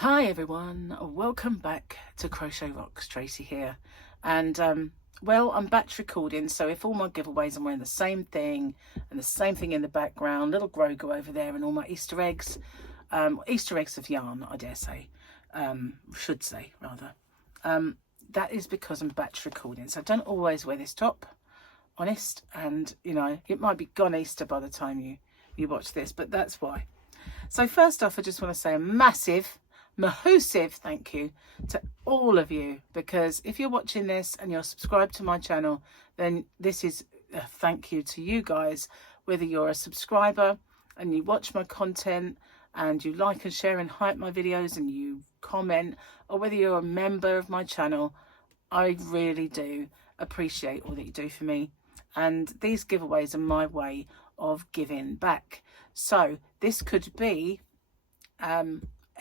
Hi everyone, welcome back to Crochet Rocks. Tracy here, and well, I'm batch recording, so if all my giveaways I'm wearing the same thing and the same thing in the background, little Grogu over there and all my Easter eggs of yarn, I dare say, should say rather, that is because I'm batch recording, so I don't always wear this top, honest, and you know, it might be gone Easter by the time you watch this, but that's why. So first off, I just want to say a massive thank you to all of you, because if you're watching this and you're subscribed to my channel, then this is a thank you to you guys, whether you're a subscriber and you watch my content and you like and share and hype my videos and you comment, or whether you're a member of my channel. I really do appreciate all that you do for me, and these giveaways are my way of giving back. So this could be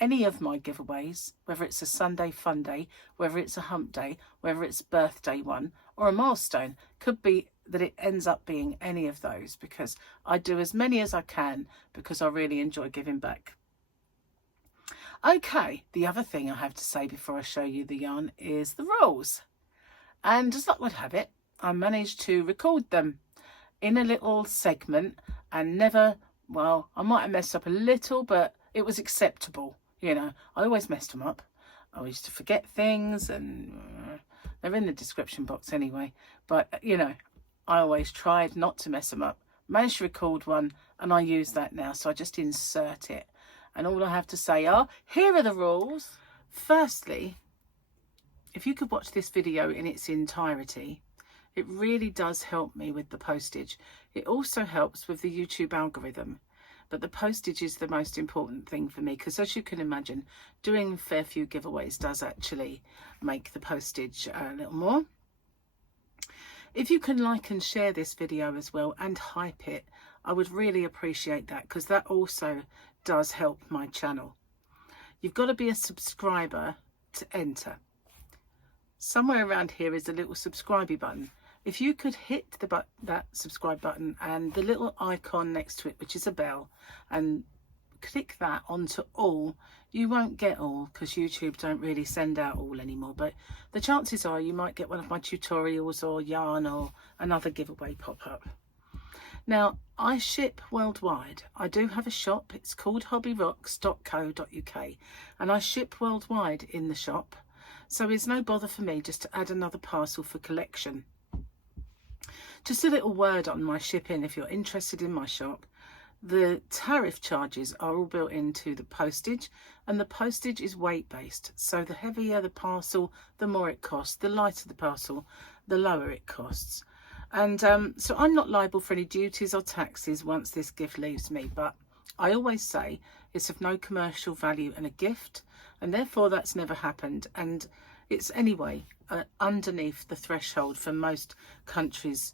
any of my giveaways, whether it's a Sunday fun day, whether it's a hump day, whether it's birthday one or a milestone. Could be that it ends up being any of those, because I do as many as I can because I really enjoy giving back. Okay, the other thing I have to say before I show you the yarn is the rules. And as luck would have it, I managed to record them in a little segment and never, well, I might have messed up a little, but it was acceptable. You know, I always messed them up. I used to forget things, and they're in the description box anyway. But, you know, I always tried not to mess them up. Managed to record one, and I use that now. So I just insert it. And all I have to say are, here are the rules. Firstly, if you could watch this video in its entirety, it really does help me with the postage. It also helps with the YouTube algorithm. But the postage is the most important thing for me, because as you can imagine, doing a fair few giveaways does actually make the postage a little more. If you can like and share this video as well and hype it, I would really appreciate that, because that also does help my channel. You've got to be a subscriber to enter. Somewhere around here is a little subscribe button. If you could hit that subscribe button and the little icon next to it, which is a bell, and click that onto all, you won't get all because YouTube don't really send out all anymore, but the chances are you might get one of my tutorials or yarn or another giveaway pop up. Now, I ship worldwide. I do have a shop. It's called hobbyrocks.co.uk, and I ship worldwide in the shop, so it's no bother for me just to add another parcel for collection. Just a little word on my shipping if you're interested in my shop. The tariff charges are all built into the postage, and the postage is weight based. So the heavier the parcel, the more it costs. The lighter the parcel, the lower it costs. And so I'm not liable for any duties or taxes once this gift leaves me. But I always say it's of no commercial value and a gift, and therefore that's never happened. And it's anyway underneath the threshold for most countries'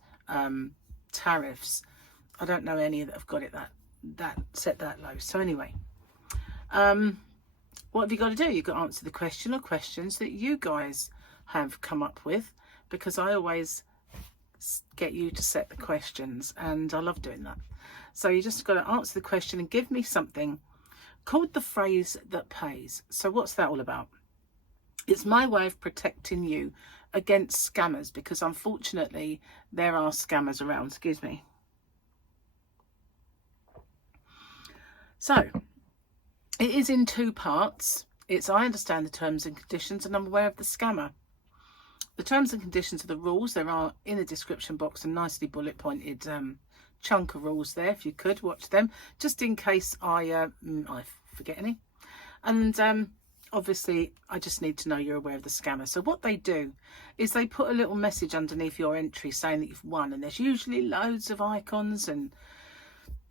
tariffs. I don't know any that have got it that set that low. So anyway, what have you got to do? You've got to answer the question or questions that you guys have come up with, because I always get you to set the questions and I love doing that. So you just got to answer the question and give me something called the phrase that pays. So what's that all about? It's my way of protecting you against scammers, because unfortunately there are scammers around. Excuse me. So it is in two parts. It's I understand the terms and conditions, and I'm aware of the scammer. The terms and conditions are the rules. There are in the description box a nicely bullet pointed chunk of rules there. If you could watch them, just in case I forget any. And obviously, I just need to know you're aware of the scammer. So what they do is they put a little message underneath your entry saying that you've won. And there's usually loads of icons and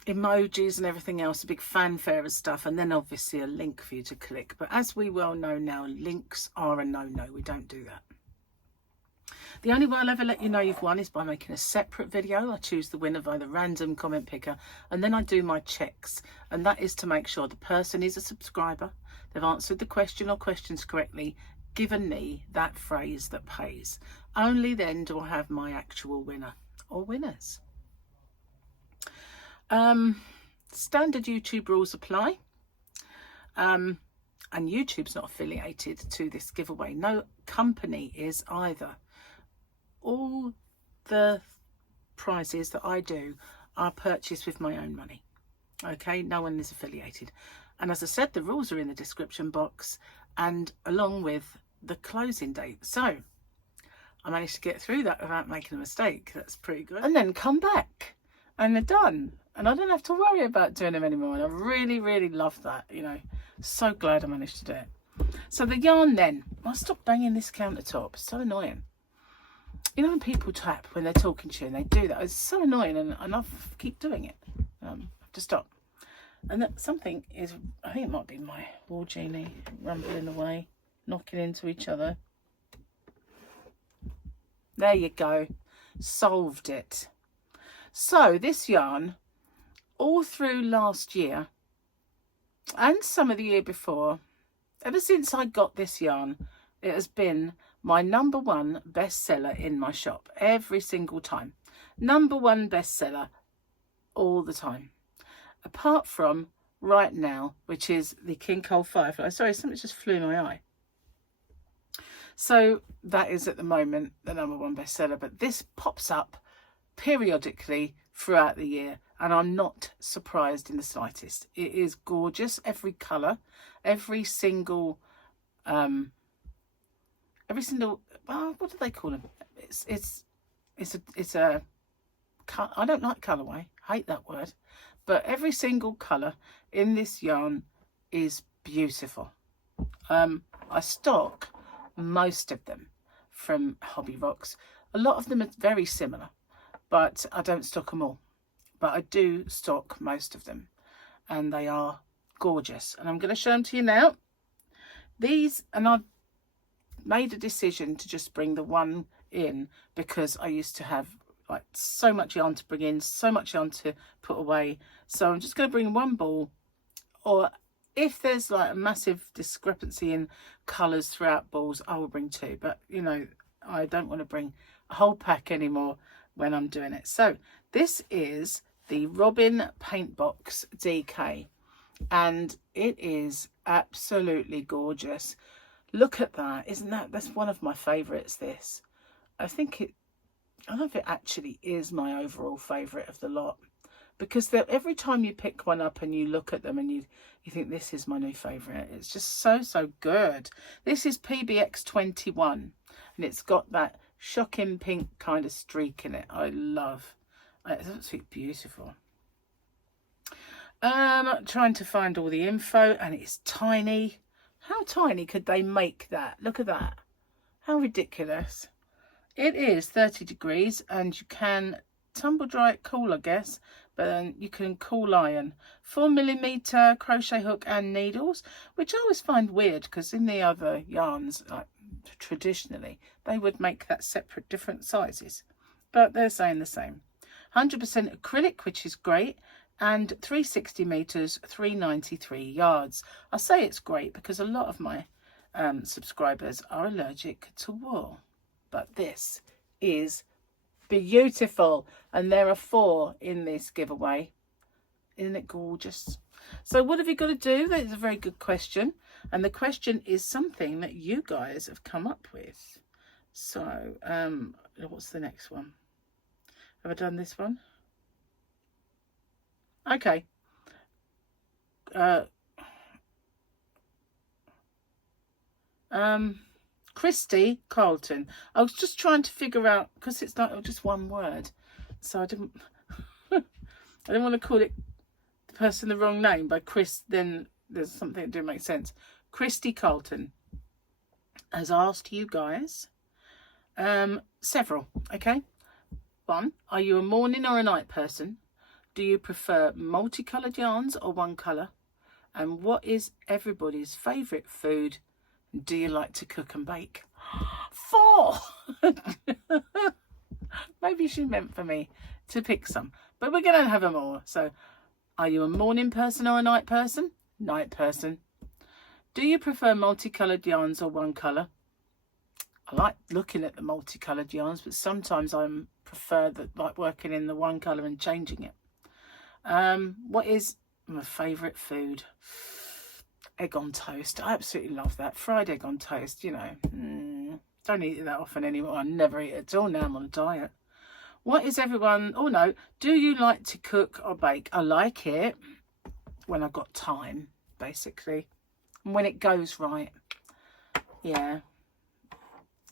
emojis and everything else, a big fanfare of stuff. And then obviously a link for you to click. But as we well know now, links are a no-no. We don't do that. The only way I'll ever let you know you've won is by making a separate video. I choose the winner by the random comment picker, and then I do my checks. And that is to make sure the person is a subscriber, they've answered the question or questions correctly, given me that phrase that pays. Only then do I have my actual winner or winners. Standard YouTube rules apply. And YouTube's not affiliated to this giveaway. No company is either. All the prizes that I do are purchased with my own money. Okay, no one is affiliated. And as I said, the rules are in the description box and along with the closing date. So I managed to get through that without making a mistake. That's pretty good. And then come back and they're done. And I don't have to worry about doing them anymore. And I really, really love that, you know. So glad I managed to do it. So the yarn then, I'll stop banging this countertop. It's so annoying. You know when people tap when they're talking to you and they do that? It's so annoying and I keep doing it. I have to stop. And that something is, I think it might be my wall genie rumbling away, knocking into each other. There you go. Solved it. So this yarn, all through last year and some of the year before, ever since I got this yarn, it has been my #1 bestseller in my shop every single time. #1 bestseller all the time. Apart from right now, which is the King Cole Firefly. Sorry, something just flew in my eye. So that is at the moment the #1 bestseller, but this pops up periodically throughout the year and I'm not surprised in the slightest. It is gorgeous. Every colour, every single, well, what do they call them? It's a, I don't like colourway, I hate that word, but every single colour in this yarn is beautiful. I stock most of them from Hobby Rocks. A lot of them are very similar, but I don't stock them all. But I do stock most of them, and they are gorgeous. And I'm going to show them to you now. These, and I've made a decision to just bring the one in because I used to have like so much yarn to bring in, so much yarn to put away. So I'm just going to bring one ball, or if there's like a massive discrepancy in colours throughout balls, I will bring 2. But, you know, I don't want to bring a whole pack anymore when I'm doing it. So this is the Robin Paintbox DK. And it is absolutely gorgeous. Look at that. That's one of my favourites, this. I don't know if it actually is my overall favourite of the lot. Because every time you pick one up and you look at them and you think this is my new favourite. It's just so good. This is PBX 21 and it's got that shocking pink kind of streak in it. I love it. It's absolutely beautiful. Trying to find all the info and it's tiny. How tiny could they make that? Look at that. How ridiculous. It is 30 degrees and you can tumble dry it cool, I guess, but then you can cool iron. 4mm crochet hook and needles, which I always find weird because in the other yarns, like traditionally, they would make that separate, different sizes, but they're saying the same. 100% acrylic, which is great, and 360 meters, 393 yards. I say it's great because a lot of my subscribers are allergic to wool, but this is beautiful, and there are 4 in this giveaway. Isn't it gorgeous? So what have you got to do? That is a very good question, and the question is something that you guys have come up with. So what's the next one? Have I done this one? Okay. Christy Carlton. I was just trying to figure out, because it's not just one word, so I didn't want to call it the person the wrong name by Chris. Then there's something that didn't make sense. Christy Carlton has asked you guys several. Okay. 1, are you a morning or a night person? Do you prefer multicoloured yarns or one colour? And what is everybody's favourite food? Do you like to cook and bake? 4! Maybe she meant for me to pick some, but we're going to have them all. So, are you a morning person or a night person? Night person. Do you prefer multicoloured yarns or one colour? I like looking at the multicoloured yarns, but sometimes I prefer like working in the one colour and changing it. What is my favourite food? egg on toast. I absolutely love that. Fried egg on toast, you know. Don't eat it that often anymore. I never eat it at all. Now I'm on a diet. What is everyone... Oh, no. Do you like to cook or bake? I like it when I've got time, basically. And when it goes right. Yeah.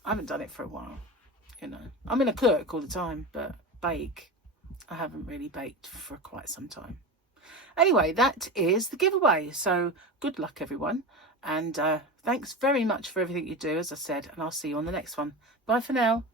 I haven't done it for a while, you know. I'm going to cook all the time, but bake, I haven't really baked for quite some time. Anyway, that is the giveaway. So good luck, everyone. And thanks very much for everything you do, as I said. And I'll see you on the next one. Bye for now.